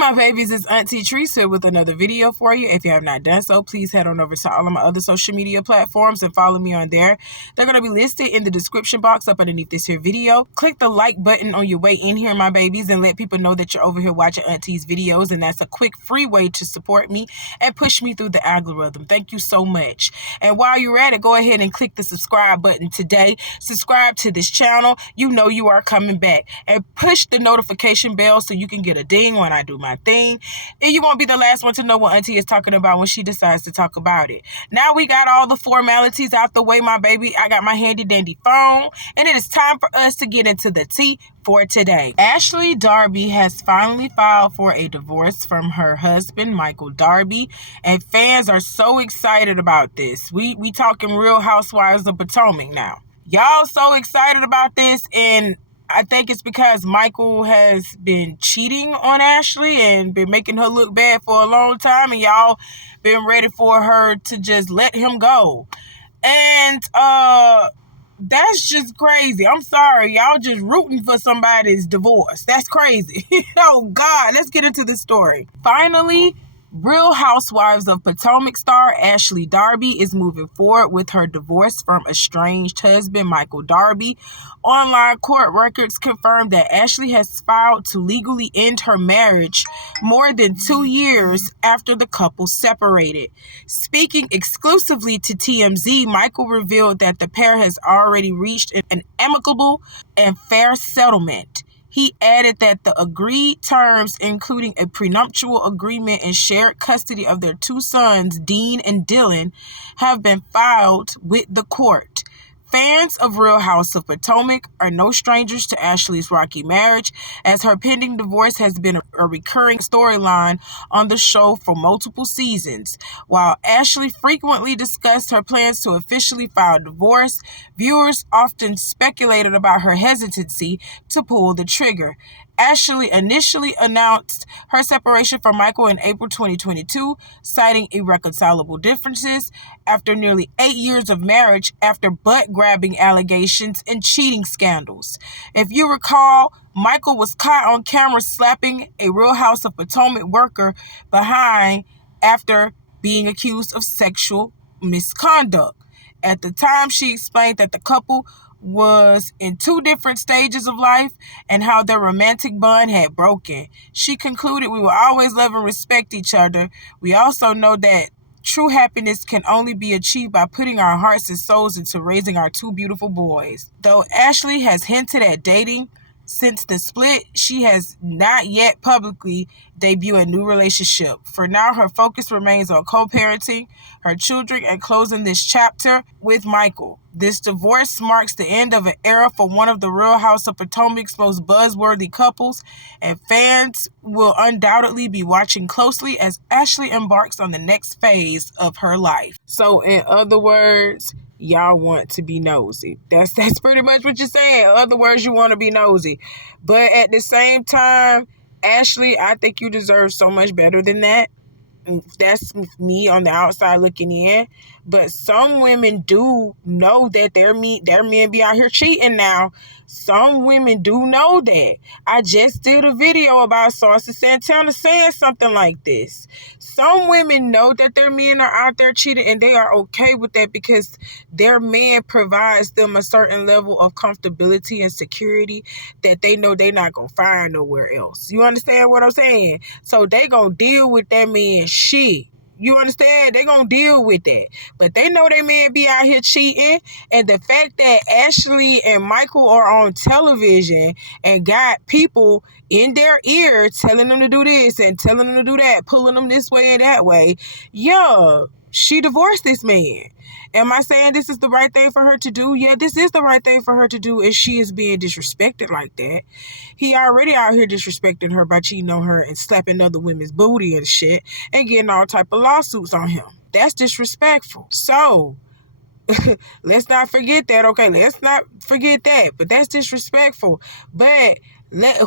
my babies, it's Auntie Trice here with another video for you. If you have not done so, please head on over to all of my other social media platforms and follow me on there. They're going to be listed in the description box up underneath this here video. Click the like button on your way in here, my babies, and let people know that you're over here watching Auntie's videos, and that's a quick free way to support me and push me through the algorithm. Thank you so much. And while you're at it, go ahead and click the subscribe button today. Subscribe to this channel. You know you are coming back. And push the notification bell so you can get a ding when I do my thing, and you won't be the last one to know what Auntie is talking about when she decides to talk about it. Now we got all the formalities out the way, my baby. I got my handy dandy phone, and it is time for us to get into the tea for today. Ashley Darby has finally filed for a divorce from her husband, Michael Darby, and fans are so excited about this. We talking Real Housewives of Potomac now. Y'all so excited about this, and I think it's because Michael has been cheating on Ashley and been making her look bad for a long time, and y'all been ready for her to just let him go. And that's just crazy. I'm sorry. Y'all just rooting for somebody's divorce. That's crazy. Oh, God. Let's get into the story. Finally, Real Housewives of Potomac star Ashley Darby is moving forward with her divorce from estranged husband Michael Darby. Online court records confirm that Ashley has filed to legally end her marriage more than 2 years after the couple separated. Speaking exclusively to TMZ, Michael revealed that the pair has already reached an amicable and fair settlement. He added that the agreed terms, including a prenuptial agreement and shared custody of their 2 sons, Dean and Dylan, have been filed with the court. Fans of Real House of Potomac are no strangers to Ashley's rocky marriage, as her pending divorce has been a recurring storyline on the show for multiple seasons. While Ashley frequently discussed her plans to officially file divorce, viewers often speculated about her hesitancy to pull the trigger. Ashley initially announced her separation from Michael in April 2022, citing irreconcilable differences after nearly 8 years of marriage after butt-grabbing allegations and cheating scandals. If you recall, Michael was caught on camera slapping a Real House of Potomac worker behind after being accused of sexual misconduct. At the time, she explained that the couple was in 2 different stages of life and how their romantic bond had broken. She concluded, "We will always love and respect each other. We also know that true happiness can only be achieved by putting our hearts and souls into raising our 2 beautiful boys." Though Ashley has hinted at dating since the split, she has not yet publicly debuted a new relationship. For now, her focus remains on co-parenting her children and closing this chapter with Michael. This divorce marks the end of an era for one of the Real House of Potomac's most buzzworthy couples, and fans will undoubtedly be watching closely as Ashley embarks on the next phase of her life. So, in other words, y'all want to be nosy. That's pretty much what you're saying. In other words, you want to be nosy. But at the same time, Ashley, I think you deserve so much better than that. That's me on the outside looking in. But some women do know that their men be out here cheating now. Some women do know that. I just did a video about Saucy Santana saying something like this. Some women know that their men are out there cheating, and they are okay with that because their man provides them a certain level of comfortability and security that they know they're not going to find nowhere else. You understand what I'm saying? So they going to deal with that man shit. You understand? They gonna deal with that. But they know they man be out here cheating. And the fact that Ashley and Michael are on television and got people in their ear telling them to do this and telling them to do that, pulling them this way and that way, yeah, she divorced this man. Am I saying this is the right thing for her to do? Yeah, this is the right thing for her to do, and she is being disrespected like that. He already out here disrespecting her by cheating on her and slapping other women's booty and shit and getting all type of lawsuits on him. That's disrespectful. So, let's not forget that, okay? Let's not forget that, but that's disrespectful. But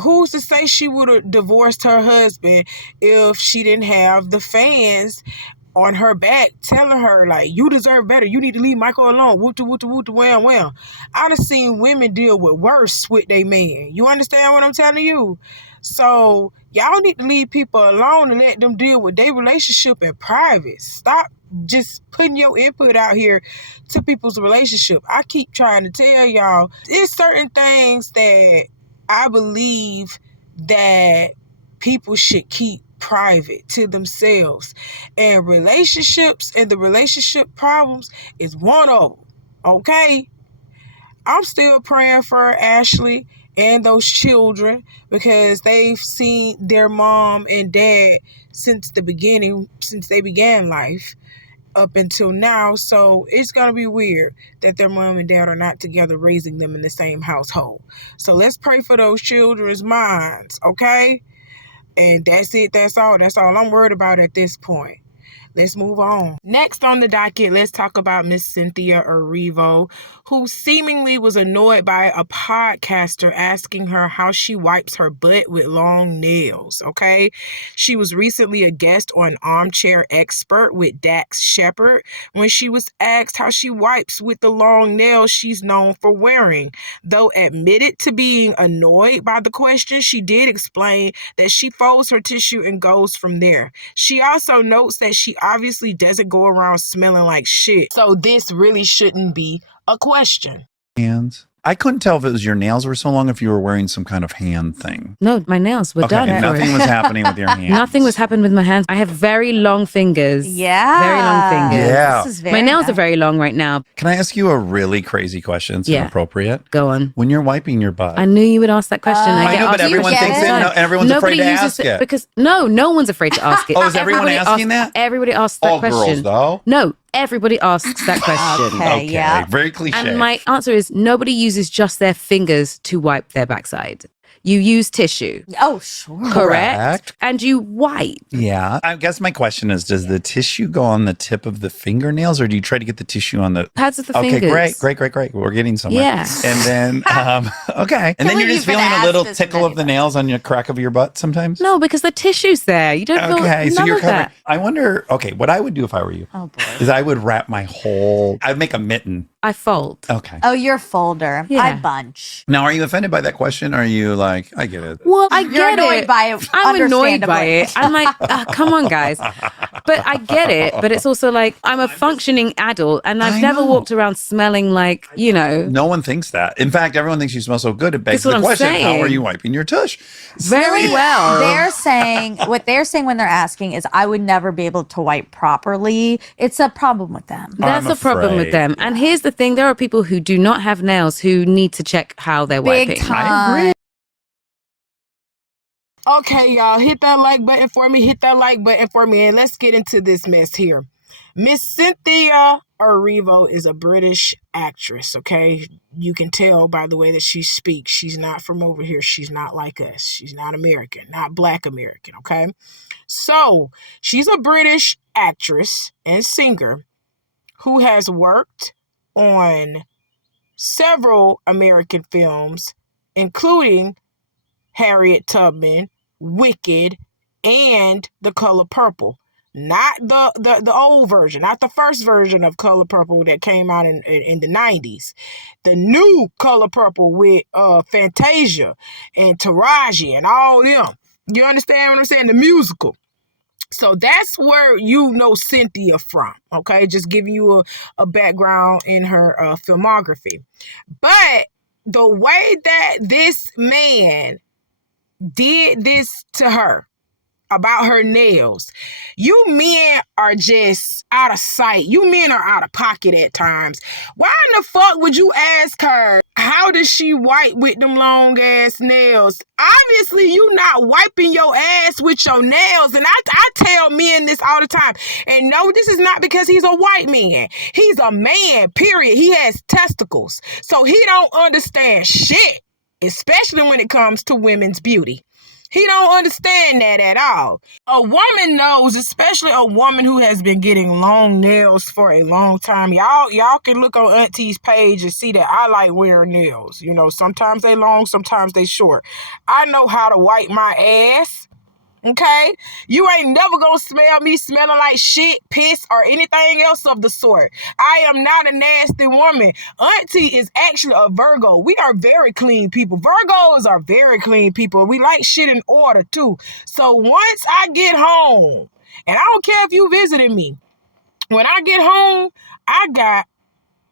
who's to say she would have divorced her husband if she didn't have the fans on her back telling her, like, you deserve better. You need to leave Michael alone. Woo-to, wham, wham. I done seen women deal with worse with their man. You understand what I'm telling you? So y'all need to leave people alone and let them deal with their relationship in private. Stop just putting your input out here to people's relationship. I keep trying to tell y'all, there's certain things that I believe that people should keep private to themselves, and relationships and the relationship problems is one of them. Okay, I'm still praying for Ashley and those children because they've seen their mom and dad since the beginning, since they began life up until now. So it's going to be weird that their mom and dad are not together raising them in the same household. So let's pray for those children's minds, okay? And that's it. That's all. That's all I'm worried about at this point. Let's move on. Next on the docket, let's talk about Miss Cynthia Erivo, who seemingly was annoyed by a podcaster asking her how she wipes her butt with long nails, okay? She was recently a guest on Armchair Expert with Dax Shepard when she was asked how she wipes with the long nails she's known for wearing. Though admitted to being annoyed by the question, she did explain that she folds her tissue and goes from there. She also notes that she obviously doesn't go around smelling like shit. So this really shouldn't be a question. Hands. I couldn't tell if it was your nails were so long, if you were wearing some kind of hand thing. No, my nails were done. Nothing was happening with your hands. Nothing was happening with my hands. I have very long fingers. Yeah. Very long fingers. Yeah. This is very My nails nice. are very long right now. Can I ask you a really crazy question? It's inappropriate. Go on. When you're wiping your butt. I knew you would ask that question. I know, but everyone thinks it. No, everyone's afraid to ask it. Because no one's afraid to ask it. Oh, is everyone asking that? Everybody asks that All question. girls, though? No, everybody asks that question. Okay, yeah. Very cliche. And my answer is nobody uses just their fingers to wipe their backside. You use tissue. Oh, sure. Correct. And you wipe. Yeah. I guess my question is, does the tissue go on the tip of the fingernails, or do you try to get the tissue on the Pads of the okay, fingers. great. We're getting somewhere. Yeah. And then, okay. And then you're just feeling a little tickle of the nails on your crack of your butt sometimes? No, because the tissue's there. You don't feel Okay, so none you're of covering. that. I wonder, okay, what I would do if I were you is I would wrap my whole, I'd make a mitten. I fold. Okay. Oh, you're a folder. Yeah. I bunch. Now, are you offended by that question? Or are you like, I get it? Well, I You're get annoyed it. by it. I'm annoyed by understandably. it. I'm like, come on, guys. But I get it. But it's also like, I'm a functioning adult and I've I never know. walked around smelling like, you know. No one thinks that. In fact, everyone thinks you smell so good. It begs That's what the I'm question, how saying. are you wiping your tush? Very well. They're saying what they're saying when they're asking is, I would never be able to wipe properly. It's a problem with them. That's I'm the problem with afraid. them. And here's the thing. There are people who do not have nails who need to check how they're Big wiping. time. Okay, y'all, hit that like button for me. Hit that like button for me. And let's get into this mess here. Miss Cynthia Erivo is a British actress, okay? You can tell by the way that she speaks. She's not from over here. She's not like us. She's not American, not Black American, okay? So, she's a British actress and singer who has worked on several American films, including Harriet Tubman, Wicked, and The Color Purple. Not the old version, not the first version of Color Purple that came out in the 90s. The new Color Purple with Fantasia and Taraji and all them. You understand what I'm saying? The musical. So that's where you know Cynthia from, okay? Just giving you a background in her filmography. But the way that this man did this to her about her nails, you men are just out of sight. You men are out of pocket at times. Why in the fuck would you ask her, how does she wipe with them long ass nails? Obviously, you not wiping your ass with your nails. And I tell men this all the time. And no, this is not because he's a white man. He's a man, period. He has testicles. So he don't understand shit, especially when it comes to women's beauty. He don't understand that at all. A woman knows, especially a woman who has been getting long nails for a long time. Y'all can look on Auntie's page and see that I like wearing nails. You know, sometimes they long, sometimes they short. I know how to wipe my ass. Okay? You ain't never gonna smell me smelling like shit, piss, or anything else of the sort. I am not a nasty woman. Auntie is actually a Virgo. We are very clean people. Virgos are very clean people. We like shit in order too. So once I get home, and I don't care if you visited me, when I get home, I got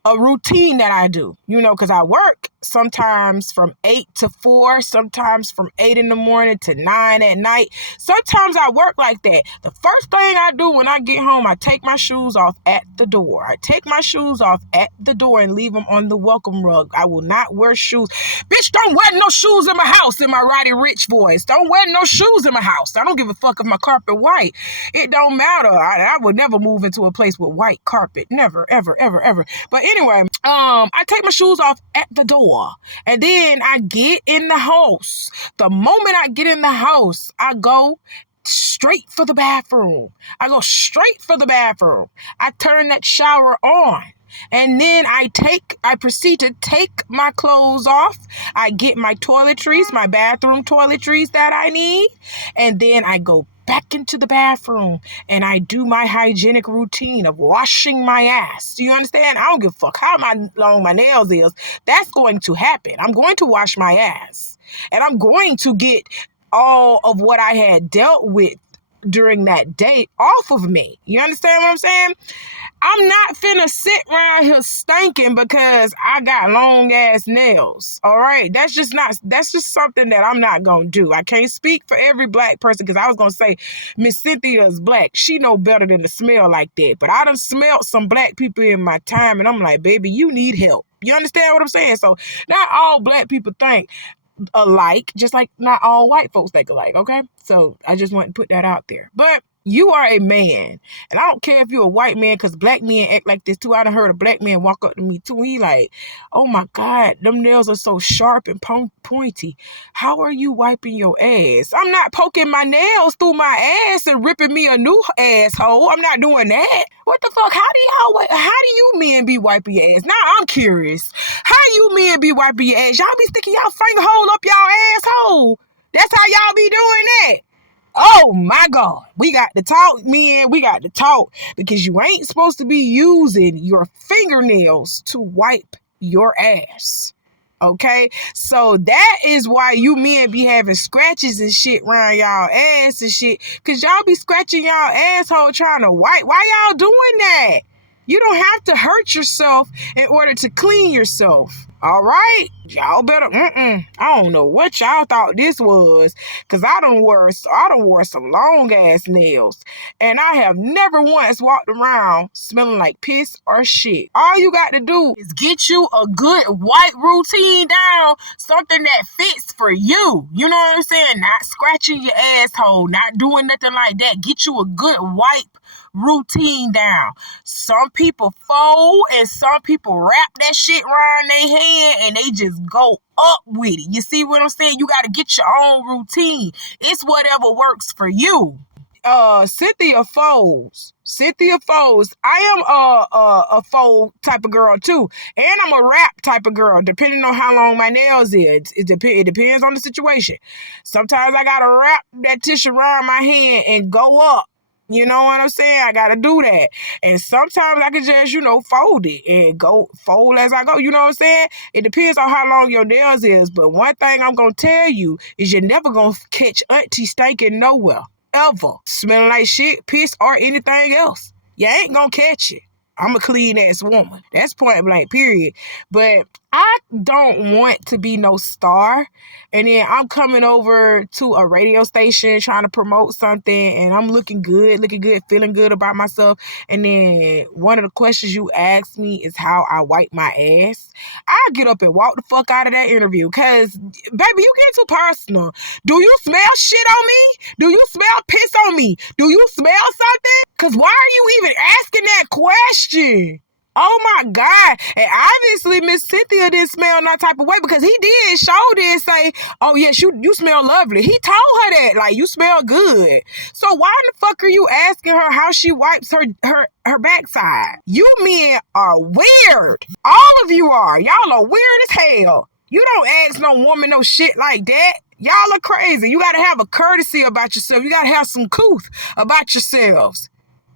a routine that I do, because I work sometimes from 8 to 4, sometimes from 8 in the morning to 9 at night. Sometimes I work like that. The first thing I do when I get home, I take my shoes off at the door. I take my shoes off at the door and leave them on the welcome rug. I will not wear shoes. Bitch, don't wear no shoes in my house, in my Roddy Rich voice. Don't wear no shoes in my house. I don't give a fuck if my carpet white. It don't matter. I would never move into a place with white carpet. Never, ever, ever, ever. But anyway, I take my shoes off at the door. And then I get in the house. The moment I get in the house, I go straight for the bathroom. I go straight for the bathroom. I turn that shower on. And then I proceed to take my clothes off. I get my toiletries, my bathroom toiletries that I need. And then I go back into the bathroom and I do my hygienic routine of washing my ass. Do you understand? I don't give a fuck how long my nails is. That's going to happen. I'm going to wash my ass. And I'm going to get all of what I had dealt with during that day off of me. You understand what I'm saying? I'm not finna sit around here stinking because I got long ass nails. All right. That's just something that I'm not gonna do. I can't speak for every black person because I was gonna say Miss Cynthia is black. She know better than to smell like that. But I done smelled some black people in my time and I'm like, baby, you need help. You understand what I'm saying? So not all black people think alike, just like not all white folks think alike, okay? So I just want to put that out there. But you are a man, and I don't care if you're a white man, because black men act like this too. I done heard a black man walk up to me too. He like, oh my God, them nails are so sharp and pointy. How are you wiping your ass? I'm not poking my nails through my ass and ripping me a new asshole. I'm not doing that. What the fuck? How do you men be wiping your ass? Now I'm curious. How you men be wiping your ass? Y'all be sticking y'all finger hole up y'all asshole. That's how y'all be doing that. Oh my God. We got to talk, men. We got to talk because you ain't supposed to be using your fingernails to wipe your ass. Okay? So that is why you men be having scratches and shit around y'all ass and shit because y'all be scratching y'all asshole trying to wipe. Why y'all doing that? You don't have to hurt yourself in order to clean yourself. All right? Y'all better, I don't know what y'all thought this was, because I done wore some long-ass nails, and I have never once walked around smelling like piss or shit. All you got to do is get you a good white routine down, something that fits for you. You know what I'm saying? Not scratching your asshole, not doing nothing like that. Get you a good wipe routine down. Some people fold and some people wrap that shit around their hand and they just go up with it. You see what I'm saying? You got to get your own routine. It's whatever works for you. Cynthia folds. I am a fold type of girl too, and I'm a wrap type of girl. Depending on how long my nails is, it depends on the situation. Sometimes I gotta wrap that tissue around my hand and go up. You know what I'm saying? I got to do that. And sometimes I can just, fold it and go fold as I go. You know what I'm saying? It depends on how long your nails is. But one thing I'm going to tell you is you're never going to catch Auntie stinking nowhere. Ever. Smelling like shit, piss, or anything else. You ain't going to catch it. I'm a clean ass woman. That's point blank, period. But I don't want to be no star. And then I'm coming over to a radio station trying to promote something and I'm looking good, feeling good about myself. And then one of the questions you asked me is how I wipe my ass. I get up and walk the fuck out of that interview because, baby, you get too personal. Do you smell shit on me? Do you smell piss on me? Do you smell something? Because why are you even asking that question? Oh my God. And obviously Miss Cynthia didn't smell no type of way because he did say, oh yes, you smell lovely. He told her that, like, you smell good. So why the fuck are you asking her how she wipes her backside? You men are weird. All of you are. Y'all are weird as hell. You don't ask no woman no shit like that. Y'all are crazy. You got to have a courtesy about yourself. You got to have some couth about yourselves.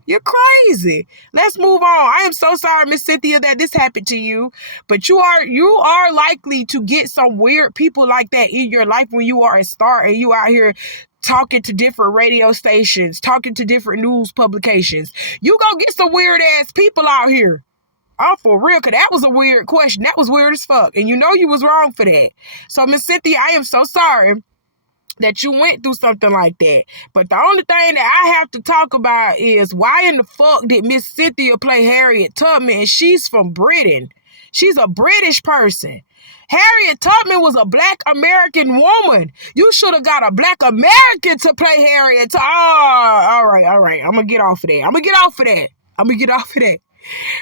You're crazy. Let's move on. I am so sorry, Miss Cynthia, that this happened to you. But you are likely to get some weird people like that in your life when you are a star and you out here talking to different radio stations, talking to different news publications. You gonna get some weird ass people out here. Oh, for real, because that was a weird question. That was weird as fuck. And you know you was wrong for that. So, Miss Cynthia, I am so sorry that you went through something like that. But the only thing that I have to talk about is why in the fuck did Miss Cynthia play Harriet Tubman? And she's from Britain. She's a British person. Harriet Tubman was a Black American woman. You should have got a Black American to play Harriet. All right. I'm going to get off of that.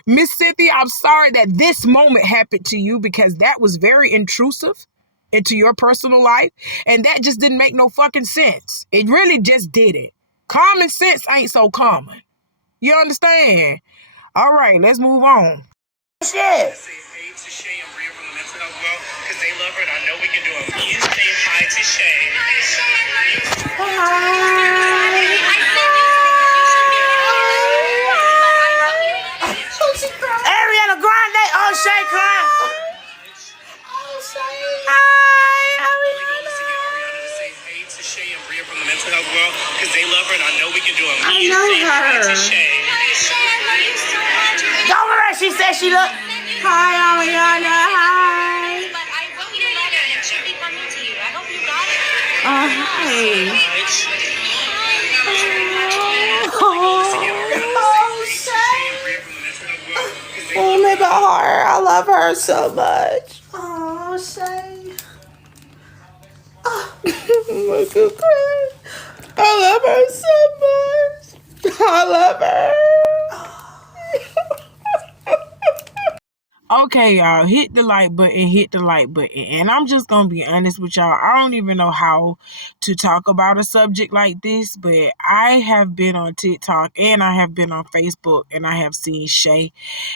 Miss Cynthia, I'm sorry that this moment happened to you because that was very intrusive into your personal life, and that just didn't make no fucking sense. It really just didn't. Common sense ain't so common. You understand? All right, let's move on. Shit. Say hey to Shay and Bria from the mental health world because they love her and I know we can do it. Please say hi to Shay. Ariana Grande, oh Shay crying. Oh Shay. From the mental health world because they love her and I know we can do it. I know her. To Shay. Don't worry, she said she looked. Hi, Ariana. Hi. But I wrote you a letter and it should be coming to you. I hope you got it. Hi. Oh, my heart. I love her so much. Oh, Shay. Oh, my good girl. I love her so much. I love her. Okay, y'all, hit the like button. And I'm just going to be honest with y'all. I don't even know how to talk about a subject like this, but I have been on TikTok and I have been on Facebook and I have seen Shay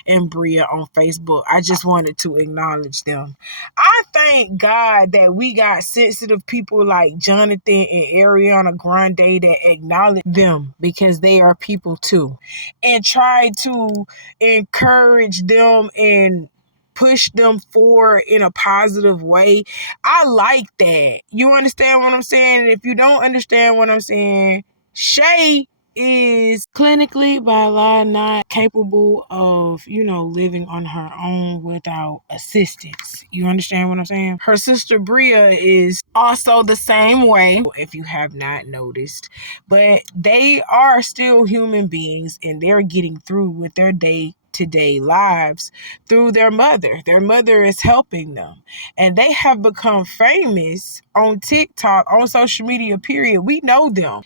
and Bria on Facebook. I just wanted to acknowledge them. I thank God that we got sensitive people like Jonathan and Ariana Grande that acknowledge them because they are people too. And try to encourage them and push them forward in a positive way. I like that. You understand what I'm saying? And if you don't understand what I'm saying, Shay is clinically by law not capable of, living on her own without assistance. You understand what I'm saying? Her sister Bria is also the same way, if you have not noticed. But they are still human beings and they're getting through with their day-to-day lives through their mother. Their mother is helping them. And they have become famous on TikTok, on social media, period. We know them,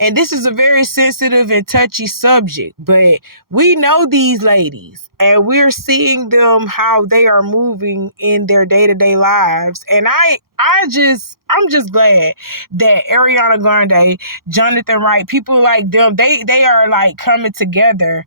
and this is a very sensitive and touchy subject, but we know these ladies and we're seeing them, how they are moving in their day-to-day lives. And I'm just glad that Ariana Grande, Jonathan Wright, people like them, they are like coming together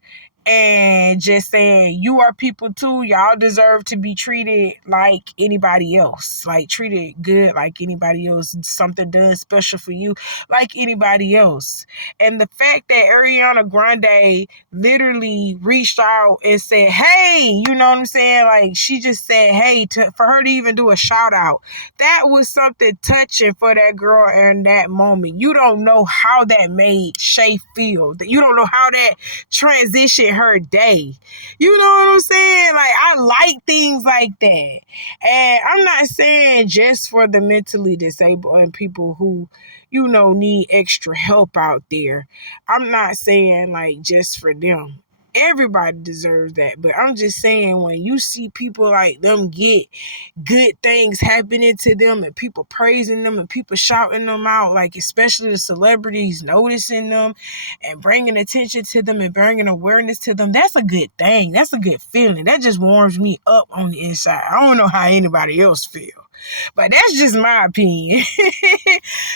and just saying, you are people too. Y'all deserve to be treated like anybody else, like treated good like anybody else, something done special for you like anybody else. And the fact that Ariana Grande literally reached out and said, hey, you know what I'm saying? Like, she just said, hey, for her to even do a shout out, that was something touching for that girl in that moment. You don't know how that made Shay feel. You don't know how that transitioned her day. You know what I'm saying? Like, I like things like that. And I'm not saying just for the mentally disabled and people who, need extra help out there. I'm not saying like just for them. Everybody deserves that. But I'm just saying, when you see people like them get good things happening to them and people praising them and people shouting them out, like especially the celebrities noticing them and bringing attention to them and bringing awareness to them, that's a good thing. That's a good feeling. That just warms me up on the inside. I don't know how anybody else feel, but that's just my opinion.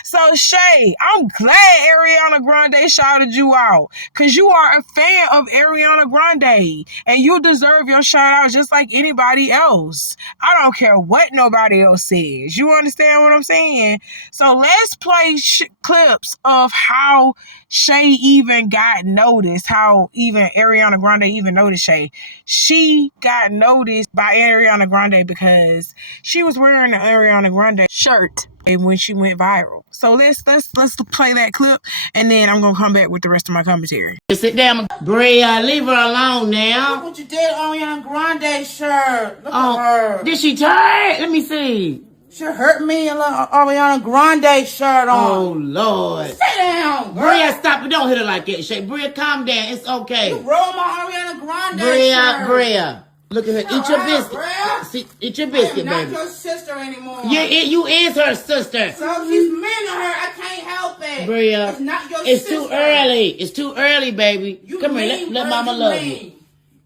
So Shay, I'm glad Ariana Grande shouted you out because you are a fan of Ariana Ariana Grande, and you deserve your shout out just like anybody else. I don't care what nobody else says. You understand what I'm saying? So let's play clips of how Shay even got noticed, how even Ariana Grande even noticed Shay. She got noticed by Ariana Grande because she was wearing an Ariana Grande shirt and when she went viral. So let's play that clip, and then I'm gonna come back with the rest of my commentary. Sit down, Bria. Leave her alone now. Look what you did on Ariana Grande shirt. Look at her. Did she turn? Let me see. She hurt me a little Ariana Grande shirt on. Oh Lord. Sit down, girl. Bria, stop it. Don't hit her like that, Shay. Bria, calm down. It's okay. You roll my Ariana Grande shirt. Bria. Look at her. Eat your biscuit. Bria. See, eat your biscuit, I am baby. not your sister anymore. You is her sister. So she's mean to her. I can't help it. Bria, it's not your it's sister. too early. It's too early, baby. You Come mean, here. Let Bria, mama you love mean. you.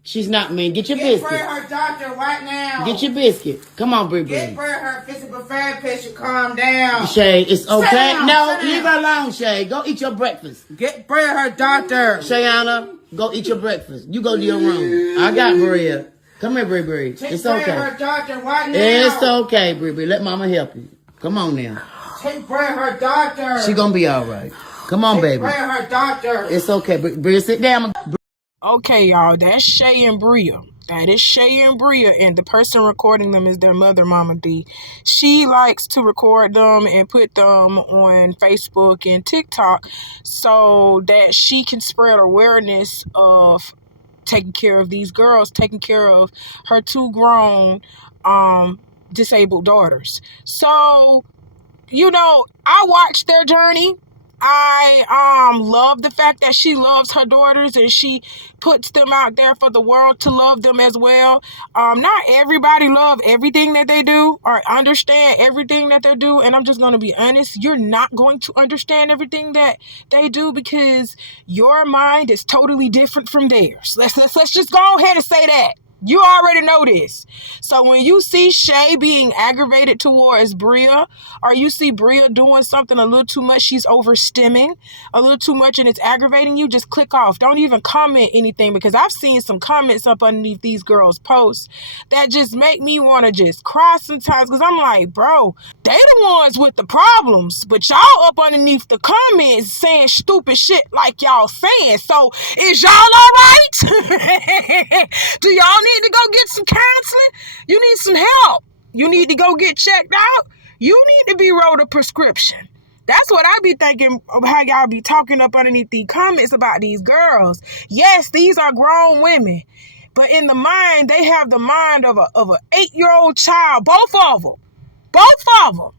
She's not mean. Get your Get biscuit. Bria her doctor right now. Get your biscuit. Come on, Bria. Get Bria her physical therapist. Calm down. Shay, it's okay. Down, No, leave her alone, Shay. Go eat your breakfast. Get Bria her doctor. Shayana, go eat your breakfast. You go to your room. I got Bria. Come here, Bria. It's Bria okay. her doctor right now. It's okay, Bria. Let mama help you. Come on now. Take Bria her doctor. She gonna be all right. Come on, baby. Bria her doctor. It's okay. Bria, sit down. Okay, y'all, that's Shay and Bria. That is Shay and Bria, and the person recording them is their mother, Mama D. She likes to record them and put them on Facebook and TikTok so that she can spread awareness of taking care of these girls, taking care of her two grown disabled daughters. So, you know, I watched their journey. I love the fact that she loves her daughters and she puts them out there for the world to love them as well. Not everybody love everything that they do or understand everything that they do, and I'm just going to be honest, you're not going to understand everything that they do because your mind is totally different from theirs. Let's just go ahead and say that. You already know this. So when you see Shay being aggravated towards Bria, or you see Bria doing something a little too much, she's overstimming a little too much and it's aggravating you, just click off. Don't even comment anything, because I've seen some comments up underneath these girls' posts that just make me want to just cry sometimes, because I'm like, bro, they the ones with the problems, but y'all up underneath the comments saying stupid shit like y'all saying. So is y'all all right? Do y'all need to go get some counseling? You need some help. You need to go get checked out. You need to be wrote a prescription. That's what I be thinking of how y'all be talking up underneath the comments about these girls. Yes, these are grown women, but in the mind, they have the mind of a 8-year-old child. Both of them.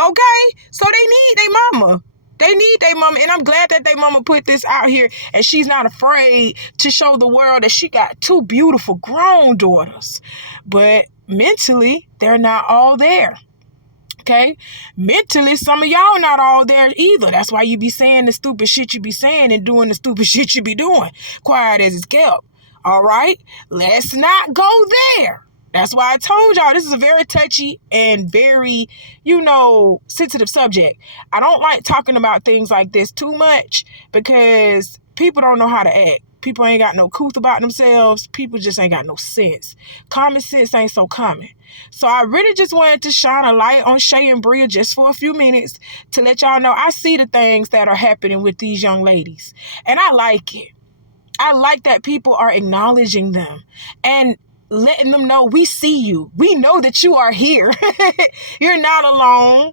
Okay? So they need their mama. They need their mama, and I'm glad that their mama put this out here, and she's not afraid to show the world that she got two beautiful grown daughters. But mentally, they're not all there. Okay? Mentally, some of y'all not all there either. That's why you be saying the stupid shit you be saying and doing the stupid shit you be doing. Quiet as it's kept. All right? Let's not go there. That's why I told y'all this is a very touchy and very, sensitive subject. I don't like talking about things like this too much because people don't know how to act. People ain't got no couth about themselves. People just ain't got no sense. Common sense ain't so common. So I really just wanted to shine a light on Shay and Bria just for a few minutes to let y'all know I see the things that are happening with these young ladies. And I like it. I like that people are acknowledging them and letting them know we see you. We know that you are here. You're not alone.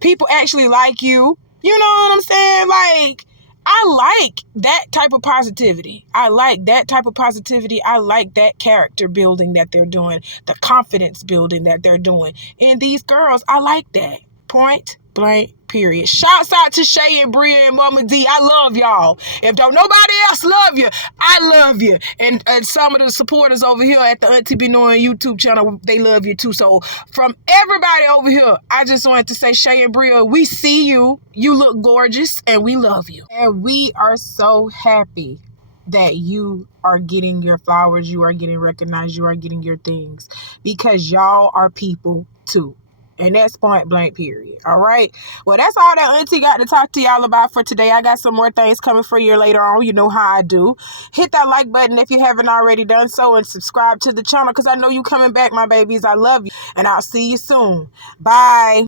People actually like you. You know what I'm saying? Like, I like that type of positivity. I like that type of positivity. I like that character building that they're doing, the confidence building that they're doing. And these girls, I like that. Point blank, period. Shouts out to Shay and Bria and Mama D. I love y'all. If don't nobody else love you, I love you. And some of the supporters over here at the Auntie Be Knowing YouTube channel, they love you too. So from everybody over here, I just wanted to say, Shay and Bria, we see you. You look gorgeous and we love you. And we are so happy that you are getting your flowers, you are getting recognized, you are getting your things, because y'all are people too. And that's point blank, period. All right. Well, that's all that Auntie got to talk to y'all about for today. I got some more things coming for you later on. You know how I do. Hit that like button if you haven't already done so, and subscribe to the channel because I know you coming back, my babies. I love you. And I'll see you soon. Bye.